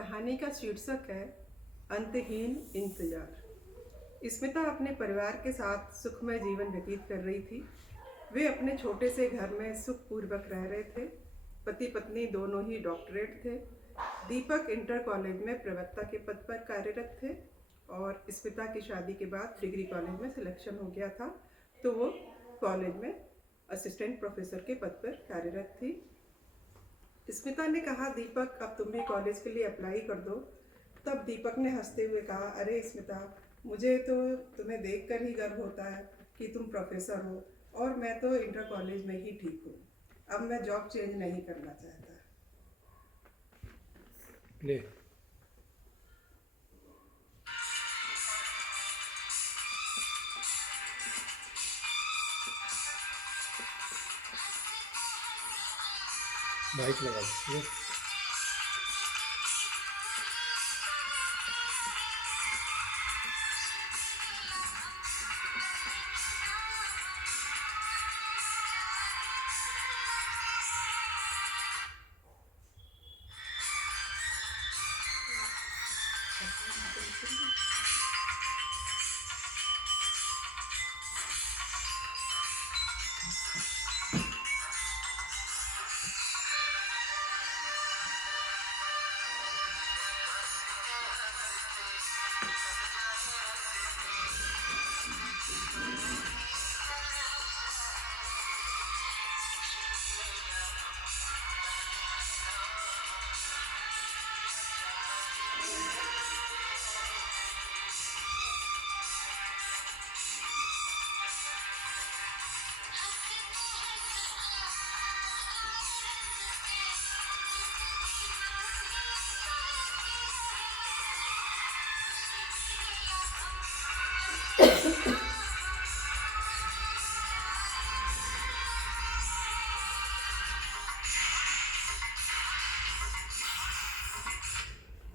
कहानी का शीर्षक है अंतहीन इंतजार। स्मिता अपने परिवार के साथ सुखमय जीवन व्यतीत कर रही थी। वे अपने छोटे से घर में सुखपूर्वक रह रहे थे। पति पत्नी दोनों ही डॉक्टरेट थे। दीपक इंटर कॉलेज में प्रवक्ता के पद पर कार्यरत थे और स्मिता की शादी के बाद डिग्री कॉलेज में सिलेक्शन हो गया था, तो वो कॉलेज में असिस्टेंट प्रोफेसर के पद पर कार्यरत थी। स्मिता ने कहा, दीपक अब तुम भी कॉलेज के लिए अप्लाई कर दो। तब दीपक ने हंसते हुए कहा, अरे स्मिता, मुझे तो तुम्हें देखकर ही गर्व होता है कि तुम प्रोफेसर हो और मैं तो इंटर कॉलेज में ही ठीक हूँ। अब मैं जॉब चेंज नहीं करना चाहता। ले बाइक लगा दीजिए।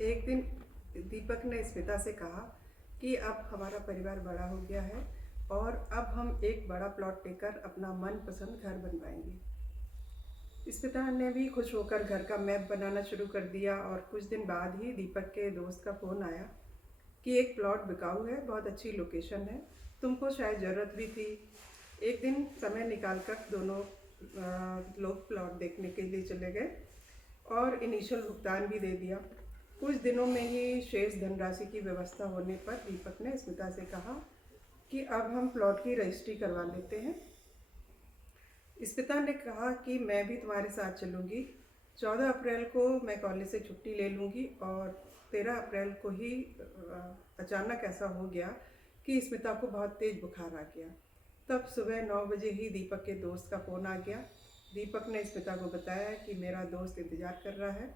एक दिन दीपक ने स्मिता से कहा कि अब हमारा परिवार बड़ा हो गया है और अब हम एक बड़ा प्लॉट लेकर अपना मनपसंद घर बनवाएंगे। स्मिता ने भी खुश होकर घर का मैप बनाना शुरू कर दिया और कुछ दिन बाद ही दीपक के दोस्त का फ़ोन आया कि एक प्लॉट बिकाऊ है, बहुत अच्छी लोकेशन है, तुमको शायद ज़रूरत भी थी। एक दिन समय निकालकर दोनों लोग प्लॉट देखने के लिए चले गए और इनिशियल भुगतान भी दे दिया। कुछ दिनों में ही शेष धनराशि की व्यवस्था होने पर दीपक ने स्मिता से कहा कि अब हम प्लॉट की रजिस्ट्री करवा लेते हैं। स्मिता ने कहा कि मैं भी तुम्हारे साथ चलूँगी। 14 अप्रैल को मैं कॉलेज से छुट्टी ले लूँगी और 13 अप्रैल को ही अचानक ऐसा हो गया कि स्मिता को बहुत तेज़ बुखार आ गया। तब सुबह 9 बजे ही दीपक के दोस्त का फ़ोन आ गया। दीपक ने स्मिता को बताया कि मेरा दोस्त इंतज़ार कर रहा है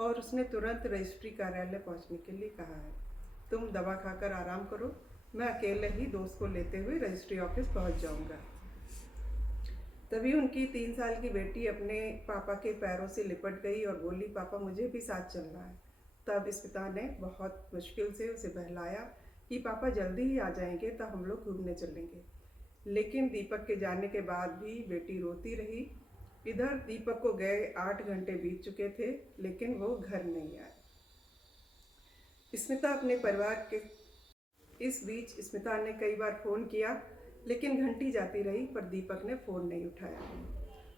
और उसने तुरंत रजिस्ट्री कार्यालय पहुंचने के लिए कहा है। तुम दवा खाकर आराम करो, मैं अकेले ही दोस्त को लेते हुए रजिस्ट्री ऑफिस पहुंच जाऊंगा। तभी उनकी 3 साल की बेटी अपने पापा के पैरों से लिपट गई और बोली, पापा मुझे भी साथ चलना है। तब स्मिता ने बहुत मुश्किल से उसे बहलाया कि पापा जल्दी ही आ जाएंगे, तब हम लोग घूमने चलेंगे। लेकिन दीपक के जाने के बाद भी बेटी रोती रही। इधर दीपक को गए 8 घंटे बीत चुके थे, लेकिन वो घर नहीं आए। स्मिता अपने परिवार के इस बीच स्मिता ने कई बार फ़ोन किया, लेकिन घंटी जाती रही पर दीपक ने फ़ोन नहीं उठाया।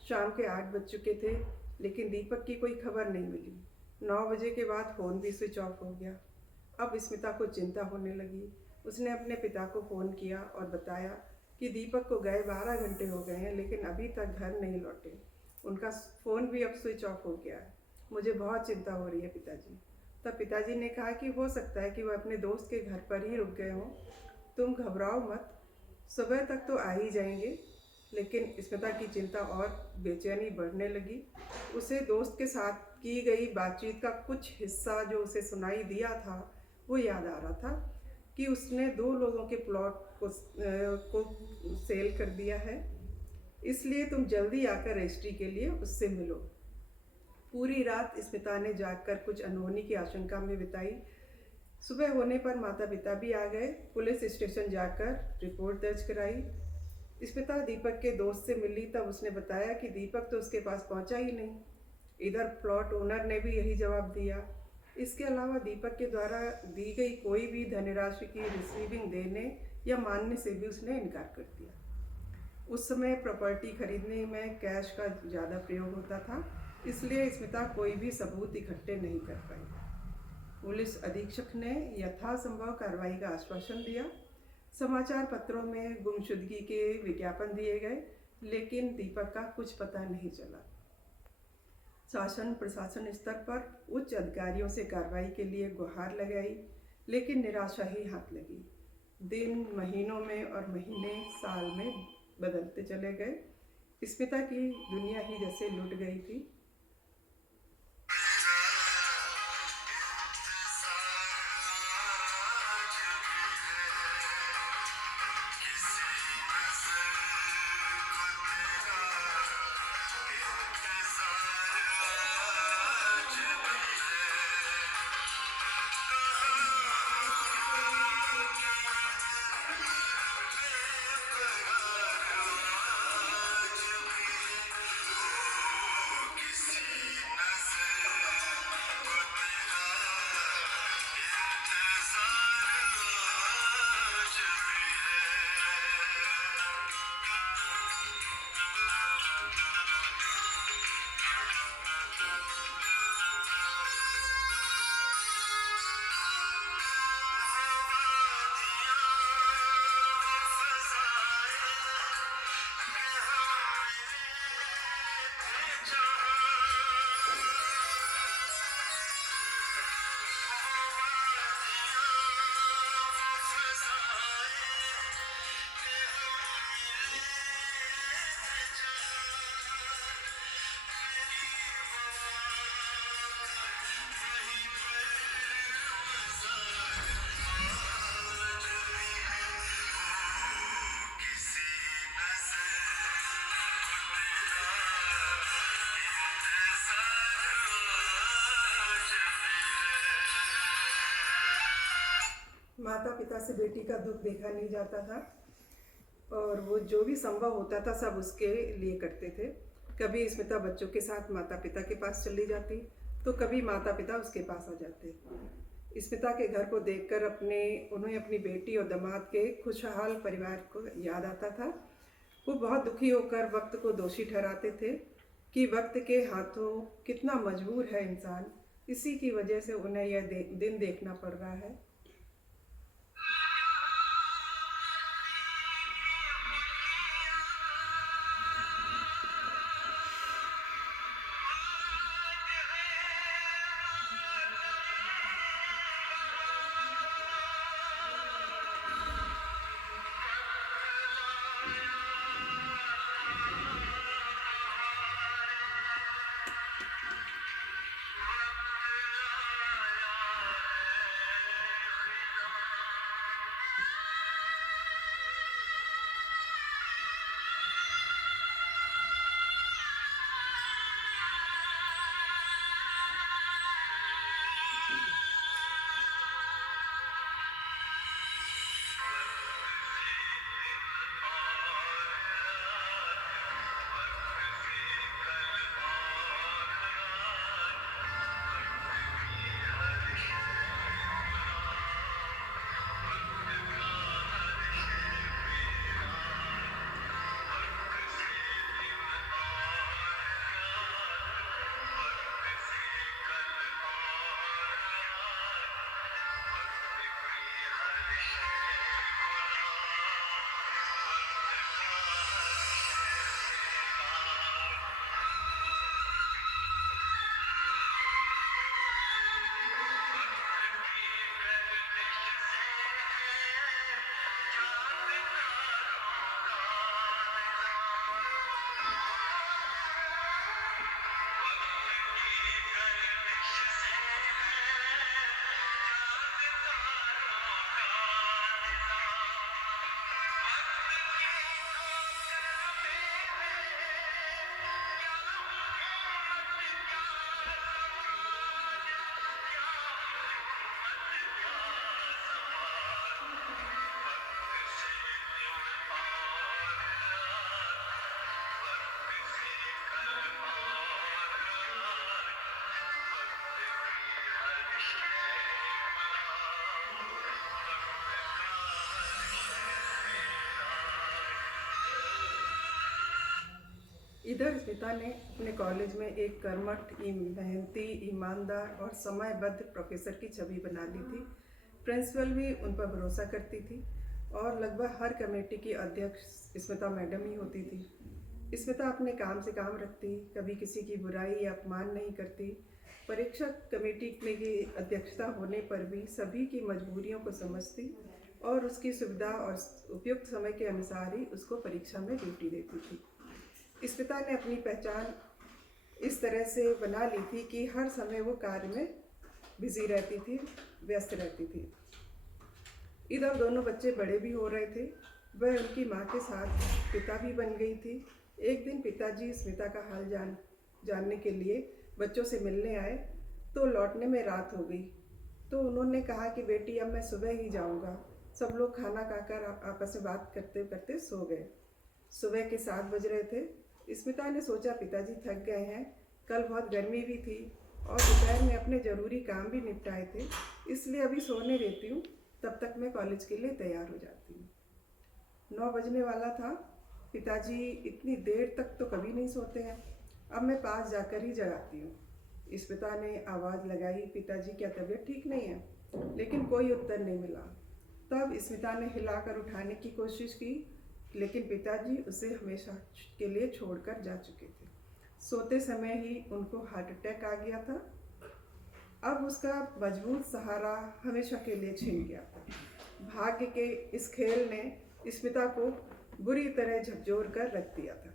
शाम के 8 बज चुके थे, लेकिन दीपक की कोई खबर नहीं मिली। 9 बजे के बाद फ़ोन भी स्विच ऑफ हो गया। अब स्मिता को चिंता होने लगी। उसने अपने पिता को फ़ोन किया और बताया कि दीपक को गए 12 घंटे हो गए हैं, लेकिन अभी तक घर नहीं लौटे। उनका फ़ोन भी अब स्विच ऑफ हो गया है। मुझे बहुत चिंता हो रही है पिताजी। तब पिताजी ने कहा कि हो सकता है कि वह अपने दोस्त के घर पर ही रुक गए हों। तुम घबराओ मत, सुबह तक तो आ ही जाएंगे। लेकिन स्मिता की चिंता और बेचैनी बढ़ने लगी। उसे दोस्त के साथ की गई बातचीत का कुछ हिस्सा जो उसे सुनाई दिया था वो याद आ रहा था कि उसने 2 लोगों के प्लॉट को सेल कर दिया है, इसलिए तुम जल्दी आकर रजिस्ट्री के लिए उससे मिलो। पूरी रात स्मिता ने जागकर कुछ अनहोनी की आशंका में बिताई। सुबह होने पर माता पिता भी आ गए। पुलिस स्टेशन जाकर रिपोर्ट दर्ज कराई। स्मिता दीपक के दोस्त से मिली, तब उसने बताया कि दीपक तो उसके पास पहुंचा ही नहीं। इधर प्लॉट ओनर ने भी यही जवाब दिया। इसके अलावा दीपक के द्वारा दी गई कोई भी धनराशि की रिसीविंग देने या मानने से भी उसने इनकार कर दिया। उस समय प्रॉपर्टी खरीदने में कैश का ज़्यादा प्रयोग होता था, इसलिए स्मिता कोई भी सबूत इकट्ठे नहीं कर पाई। पुलिस अधीक्षक ने यथासंभव कार्रवाई का आश्वासन दिया। समाचार पत्रों में गुमशुदगी के विज्ञापन दिए गए, लेकिन दीपक का कुछ पता नहीं चला। शासन प्रशासन स्तर पर उच्च अधिकारियों से कार्रवाई के लिए गुहार लगाई, लेकिन निराशा ही हाथ लगी। दिन महीनों में और महीने साल में बदलते चले गए। स्मिता की दुनिया ही जैसे लुट गई थी। माता पिता से बेटी का दुख देखा नहीं जाता था, और वो जो भी संभव होता था सब उसके लिए करते थे। कभी स्मिता बच्चों के साथ माता पिता के पास चली जाती, तो कभी माता पिता उसके पास आ जाते। स्मिता के घर को देखकर उन्हें अपनी बेटी और दामाद के खुशहाल परिवार को याद आता था। वो बहुत दुखी होकर वक्त को दोषी ठहराते थे कि वक्त के हाथों कितना मजबूर है इंसान, इसी की वजह से उन्हें यह दिन देखना पड़ रहा है। इधर स्मिता ने अपने कॉलेज में एक कर्मठ, मेहनती, ईमानदार और समयबद्ध प्रोफेसर की छवि बना ली थी। प्रिंसिपल भी उन पर भरोसा करती थी और लगभग हर कमेटी की अध्यक्ष स्मिता मैडम ही होती थी। स्मिता अपने काम से काम रखती, कभी किसी की बुराई या अपमान नहीं करती। परीक्षा कमेटी में की अध्यक्षता होने पर भी सभी की मजबूरियों को समझती और उसकी सुविधा और उपयुक्त समय के अनुसार ही उसको परीक्षा में ड्यूटी देती थी। स्मिता ने अपनी पहचान इस तरह से बना ली थी कि हर समय वो कार्य में बिजी रहती थी, व्यस्त रहती थी। इधर दोनों बच्चे बड़े भी हो रहे थे। वह उनकी माँ के साथ पिता भी बन गई थी। एक दिन पिताजी स्मिता का हाल जानने के लिए बच्चों से मिलने आए तो लौटने में रात हो गई। तो उन्होंने कहा कि बेटी, अब मैं सुबह ही जाऊंगा। सब लोग खाना खाकर आपस में बात करते करते सो गए। सुबह के 7 बज रहे थे। स्मिता ने सोचा पिताजी थक गए हैं, कल बहुत गर्मी भी थी और दोपहर में अपने ज़रूरी काम भी निपटाए थे, इसलिए अभी सोने देती हूँ, तब तक मैं कॉलेज के लिए तैयार हो जाती हूँ। 9 बजने वाला था। पिताजी इतनी देर तक तो कभी नहीं सोते हैं, अब मैं पास जाकर ही जगाती हूँ। स्मिता ने आवाज़ लगाई, पिताजी क्या तबीयत ठीक नहीं है? लेकिन कोई उत्तर नहीं मिला। तब स्मिता ने हिलाकर उठाने की कोशिश की, लेकिन पिताजी उसे हमेशा के लिए छोड़कर जा चुके थे। सोते समय ही उनको हार्ट अटैक आ गया था। अब उसका मजबूत सहारा हमेशा के लिए छिन गया था। भाग्य के इस खेल ने स्मिता को बुरी तरह झकझोर कर रख दिया था।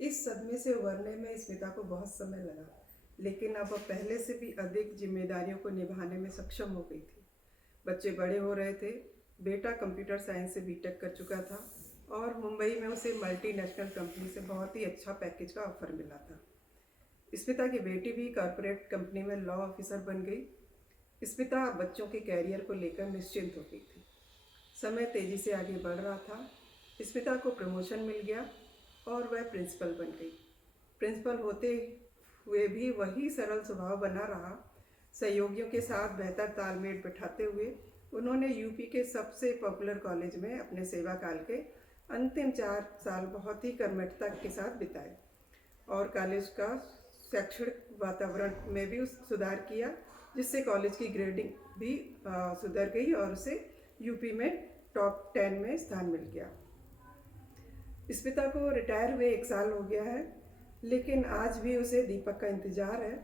इस सदमे से उबरने में स्मिता को बहुत समय लगा, लेकिन अब वह पहले से भी अधिक जिम्मेदारियों को निभाने में सक्षम हो गई थी। बच्चे बड़े हो रहे थे। बेटा कंप्यूटर साइंस से बीटेक कर चुका था और मुंबई में उसे मल्टीनेशनल कंपनी से बहुत ही अच्छा पैकेज का ऑफर मिला था। स्मिता की बेटी भी कॉरपोरेट कंपनी में लॉ ऑफिसर बन गई। स्मिता बच्चों के कैरियर को लेकर निश्चिंत हो गई थी। समय तेजी से आगे बढ़ रहा था। स्मिता को प्रमोशन मिल गया और वह प्रिंसिपल बन गई। प्रिंसिपल होते हुए भी वही सरल स्वभाव बना रहा। सहयोगियों के साथ बेहतर तालमेल बिठाते हुए उन्होंने यूपी के सबसे पॉपुलर कॉलेज में अपने सेवा काल के अंतिम 4 साल बहुत ही कर्मठता के साथ बिताए और कॉलेज का शैक्षणिक वातावरण में भी सुधार किया, जिससे कॉलेज की ग्रेडिंग भी सुधर गई और उसे यूपी में टॉप 10 में स्थान मिल गया। स्मिता को रिटायर हुए 1 साल हो गया है, लेकिन आज भी उसे दीपक का इंतज़ार है,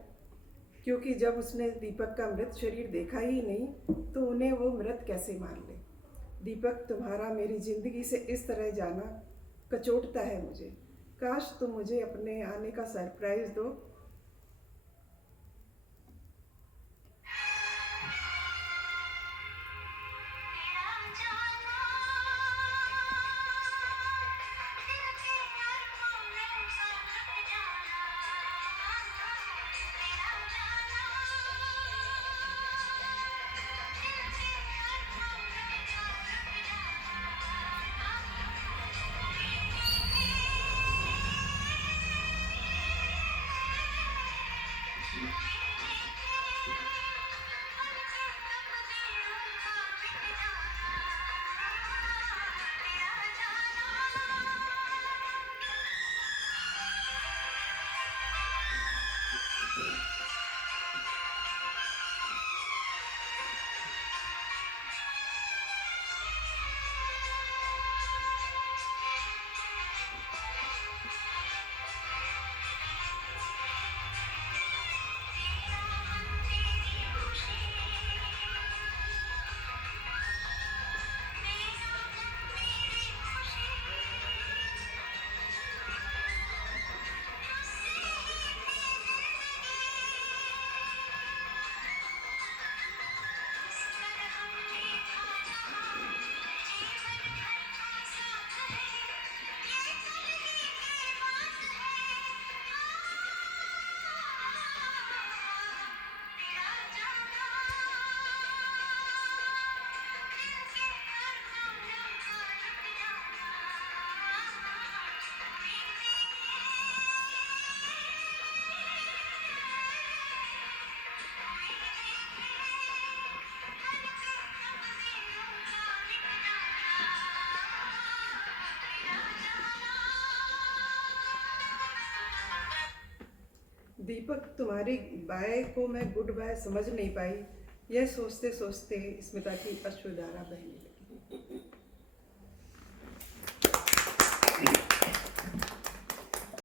क्योंकि जब उसने दीपक का मृत शरीर देखा ही नहीं तो उन्हें वो मृत कैसे मान ले। दीपक, तुम्हारा मेरी ज़िंदगी से इस तरह जाना कचोटता है मुझे। काश तुम मुझे अपने आने का सरप्राइज़ दो। दीपक, तुम्हारी बाय को मैं गुड बाय समझ नहीं पाई। यह सोचते सोचते स्मिता की अश्रुधारा बहने लगी।